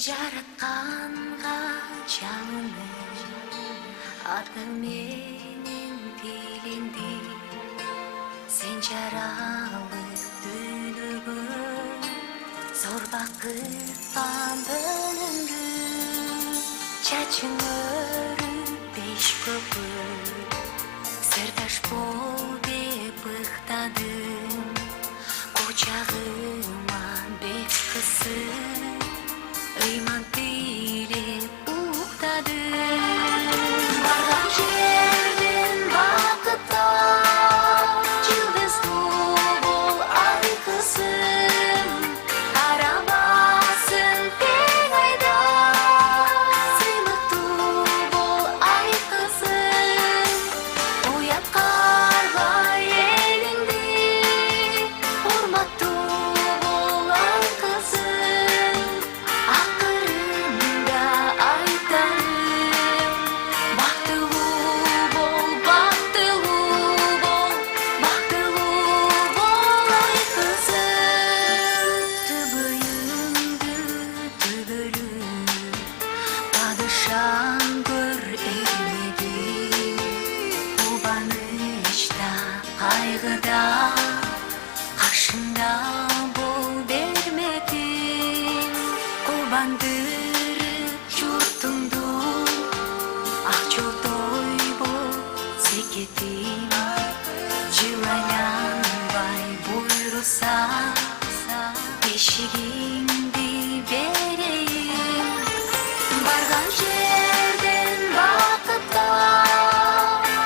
Жаратканга жаңыны аты менен тилинди сен жаралып дүйнөгө зор бакытка бөлүндү чачың өрүп беш көпүр сырдаш бол деп ыктадым кучагыма бет кысып ыйман тилеп уктадым барган жерден бакытта жылдыздуу бол ай кызым карабасын тең айда сыйлыктуу бол ай кызым уят карбай элиңди урматтуу бол ай кызым акырында айтарым бактылуу бол ай кызым түбөйүңдү түгөлүп падышаң көр эрмедим кубанычта кайгыда каршымда бол бермедим кубандырып журтуңду ак жолдой болуп секетим жыл айланбай буйруса бешигиңди берейин барган жерден бакытта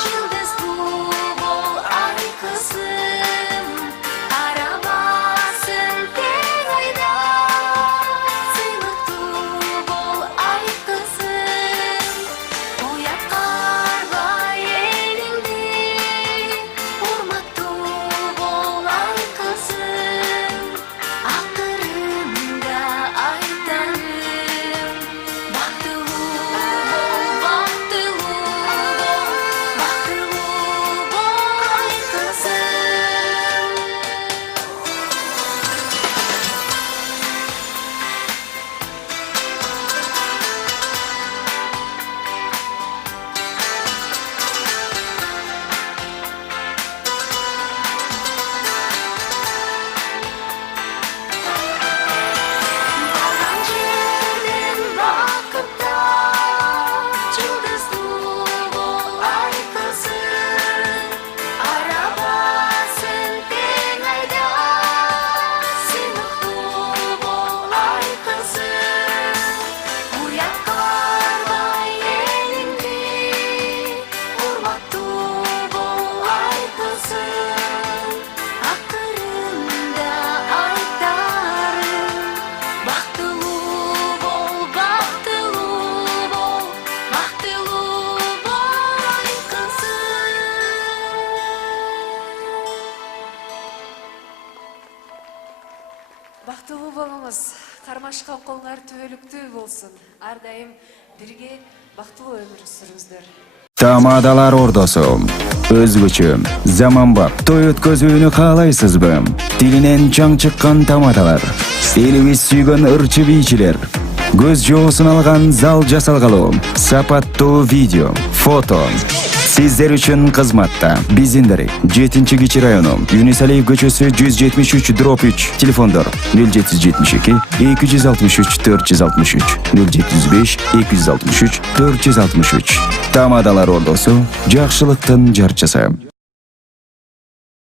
жылдыздуу бол ай кызым карабасын тең айда сыйлыктуу бол ай кызым уят карбай элиңди урматтуу бол ай кызым акырында айтарым бактылуу бол ай кызым барган жерден бакытта жылдыздуу бол ай кызым арабасын тең айда сыйлыктуу бол ай кызым уят карбай элиңди урматтуу бол ай кызым акырында айтарым бактылуу бол ай кызым. Бактылуу болуңуз, кармашкан колуңар түбөлүктүү болсун. Ар дайым бирге бактылуу өмүр сүрүңүздөр. Тамадалар ордосу өзгөчө заманбап той өткөзүүнү каалайсызбы? Тилинен чаң чыккан тамадалар, элибиз сүйгөн ырчы бийчилер, көз жоосун алган зал жасалгалуу, сапаттуу видео, фото. Сиздер үчүн кызматта биздин дарек 7-кичи району, Юнусалиев көчөсү 173/3, телефондор 0772 263 463 075 263 463. Тамадалар ордосу жакшылыктын жарчысы.